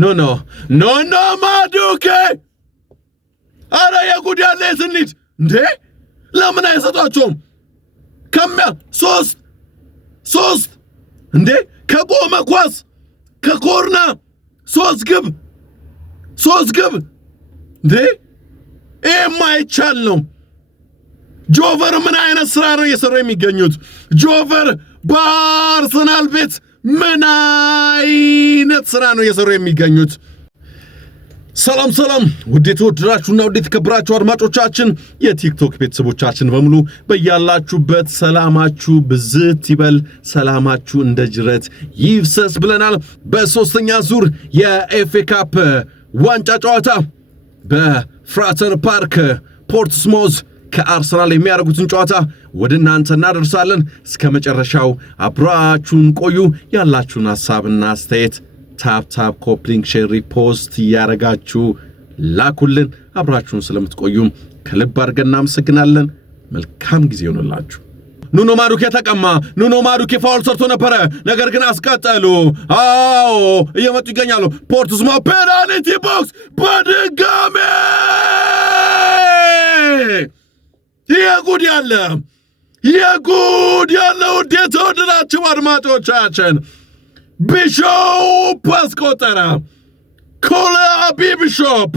ኖ ማዱኬ አረ የጉድ ያለ የትንሽ እንዴ ለምን አይሰጧቸውም ሶስት እንዴ ከቆመ ኳስ ከኮርና ሶስት ግብ እንዴ የማይቻል ነው ጆቨር ምን አይነት ስራ ነው እየሰሩ የሚገኙት ጆቨር በአርሰናል ቤት ምን አይነት ስራ ነው እየሰሩ የሚገኙት ሰላም ውዴት ወድራችሁና ውዴት ከብራችሁ አድማጮቻችን የቲክቶክ ቤተሰቦቻችን በሙሉ በእያላችሁበት ሰላማችሁ ብዝት ይበል ሰላማችሁ እንደ ጅረት ይፍሰስ ብለናል በሶስተኛ ዙር የኤፍኤ ካፕ ዋንጫ ጨዋታ በፍራተን ፓርክ ፖርትስሞዝ ከአርሰናል የሚያደርጉትን ጨዋታ ወደ እናንተ እናደርሳለን እስከ መጨረሻው አብራችሁን ቆዩ ያላችሁን ሐሳብና አስተያየት ታፕ ኮፕሊንግ ሼር ሪፖስት ያረጋችሁ ላኩልን አብራችሁን ስለምትቆዩም ከልብ አድርገን እናመሰግናለን መልካም ጊዜ ይሁንላችሁ ኑኖ ማዱኬ ተቀማ ኑኖ ማዱኬ ፋውል ሰርቶ ነበር ነገር ግን አስቀጠሉ አዎ እየመጡ ይገኛሉ ፖርትስሞ ፔናልቲ ቦክስ በድጋሜ የጉድ ያለ ውዴት ወደናችሁ አድማጮቻችን ቢሾፕ አስቆጠረ ኮላቢ ቢሾፕ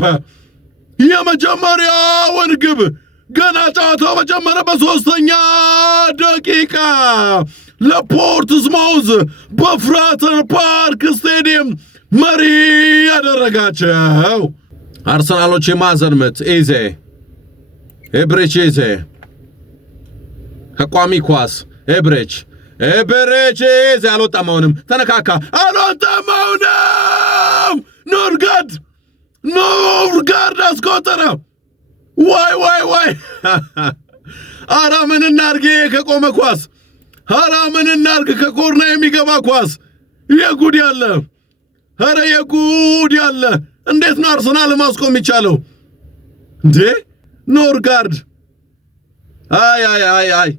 የመጀመሪያውን ግብ ገና ጨዋታው በጀመረ በሶስተኛ ደቂቃ ለፖርትስማውዝ በፍራተን ፓርክ ስቴዲየም መሪ ያደረጋቸው አርሰናሎች የማዕዘን ምት ኤብሬች ከቋሚ ኳስ ኤብሬች አልወጣም ተነካካ ኖርጋርድ አስቆጠረ ዋይ አራ ምን እናርግ ከቆመ ኳስ አራ ምን እናርግ ከኮርና የሚገባ ኳስ የጉድ ያለ እንዴት ነው አርሰናል ማስቆም ይቻለው እንዴ ኖርጋርድ አይ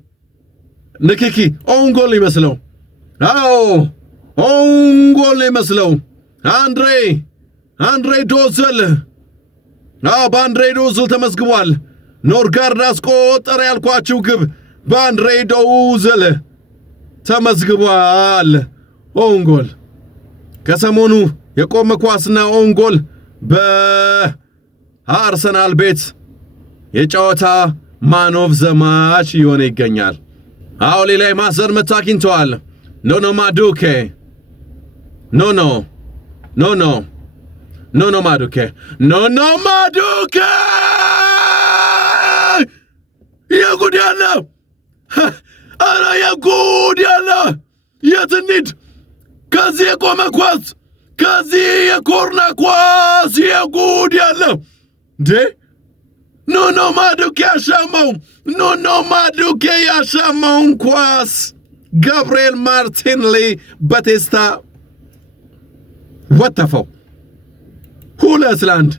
ንክኪ ኦንጎል ይመስለው ኦንጎል ይመስለው አንድሬ ዶዘል በአንድሬ ዶዘል ተመዝግቧል ኖርጋርድ አስቆጠረ ያልኳችሁ ግብ በአንድሬ ዶዘል ተመዝግቧል ኦንጎል ከሰሞኑ የቆመ ኳስና ኦንጎል በአርሰናል ቤት የጨዋታ ማን ኦፍ ዘ ማች ይሆነ ይገኛል ሌላ ማዕዘን ምት አግኝተዋል ኖ ማዱኬ የጉድ ያለ የትንድ ከዚህ የቆመ ኳስ ከዚህ የኮርና ኳስ የጉድ ያለ እንዴ ኖ ማዱኬ ያሻማውን ኳስ ጋብሪኤል ማርቲኔሊ በቴስታ ወተፈው 2-1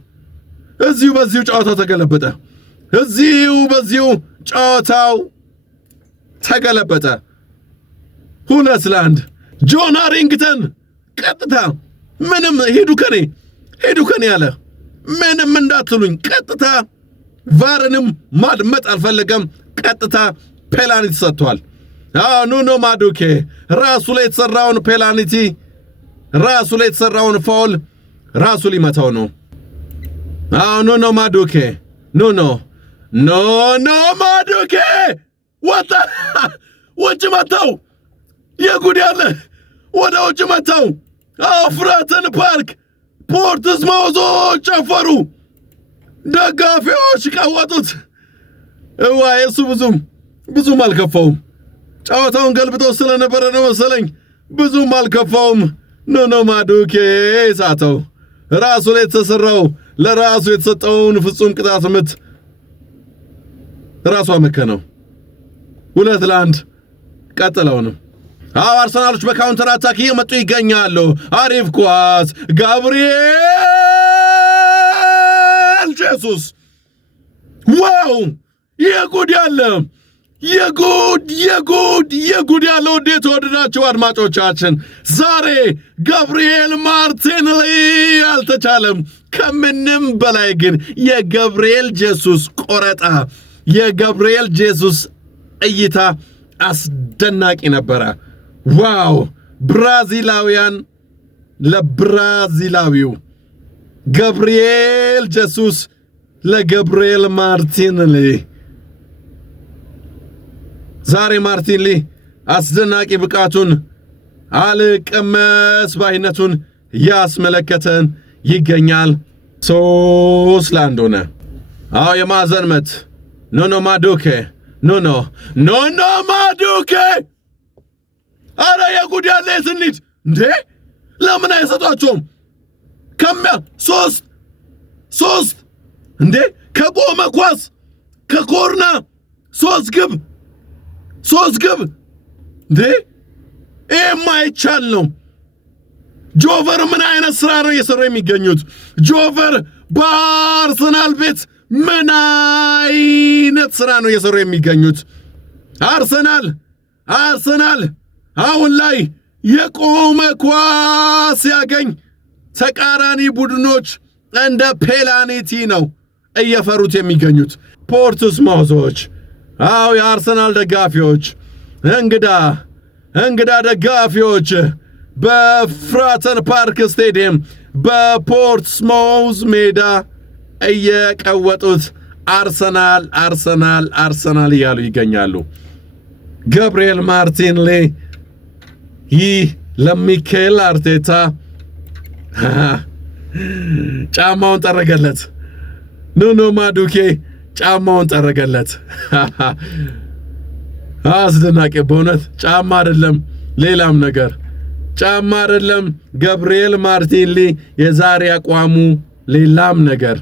በዚሁ ጨዋታው ተገለበጠ 2-1 ጆን ሃሪንግተን ቀጥታ ምንም ሄዱ ከኔ ያለ ምንም እንዳትሉኝ ቀጥታ ቫርንም ማድመጥ አልፈለገም ቀጥታ ፔናልቲ ሰጥቷል ኑኖ ማዱኬ ራሱ ላይ የተሰራውን ፔናልቲ ራሱ ላይ የተሰራውን ፋውል ራሱ ሊመታው ነው ኑኖ ማዱኬ ወጣ ውጭ መታው የጉድ ያለ ወደ ውጭ መታው ፍራተን ፓርክ ፖርትስማውዞች ጨፈሩ ደጋፊዎች ቀወጡት እሱ ብዙም አልከፋውም ጨዋታውን ገልብጦ ስለነበረ ነው መሰለኝ ብዙም አልከፋውም ኑኖ ማዱኬ ሳተው ራሱ ላይ ተሰራው ለራሱ የተሰጠውን ፍጹም ቅጣት ምት ራሱ አመከነው 2-1 ቀጥለው ነው አርሰናሎች በካውንተር አታክ እየመጡ ይገኛሉ አሪፍ ኳስ ጋብሪኤል ጄሱስ ዋው የጉድ ያለው እንዴት ወደዳችሁ አድማጮቻችን ዛሬ ጋብሪኤል ማርቲኔሊ አልተቻለም። ከምንም በላይ ግን የገብርኤል ጄሱስ ቆረጣ የገብርኤል ጄሱስ እይታ አስደናቂ ነበረ። ዋው! ብራዚላውያን ለብራዚላዊው ገብርኤል ጄሱስ ለገብርኤል ማርቲኔሊ ዛሬ ማርቲኔሊ አስደናቂ ብቃቱን አልቀመስ ባይነቱን ያስመለከተን ይገኛል። 3-1 ሆነ። አዎ የማዕዘን ምት ኖኖ ማዱኬ ኖኖ ማዱኬ አረ የጉድ ያለ ስንት እንዴ ለምን አይሰጣቸውም? ሶስት እንዴ ከቆመ ኳስ ከኮርና 3 ግብ እንዴ የማይቻል ነው። ጆቨር ምን አይነት ስራ ነው እየሰሩ የሚገኙት? ጆቨር በአርሰናል ቤት ምን አይነት ስራ ነው እየሰሩ የሚገኙት? አርሰናል አሁን ላይ የቆመ ኳስ ያገኝ ተቃራኒ ቡድኖች እንደ ፔናልቲ ነው እየፈሩት የሚገኙት። ፖርትስማውዞች አው የአርሰናል ደጋፊዎች እንግዳ ደጋፊዎች በፍራተን ፓርክ ስቴዲየም በፖርትስማውዝ ሜዳ እየቀወጡት አርሰናል እያሉ ይገኛሉ። ገብርኤል ማርቲኔሊ ይህ ለሚካኤል አርቴታ ጫማውን ጠረገለት። ኖኖ ማዱኬ ጫማውን ጠረገለት። አስደናቂ በእውነት ጫማ አይደለም ሌላም ነገር ጫማ አይደለም። ገብርኤል ማርቲኔሊ የዛሬ አቋሙ ሌላም ነገር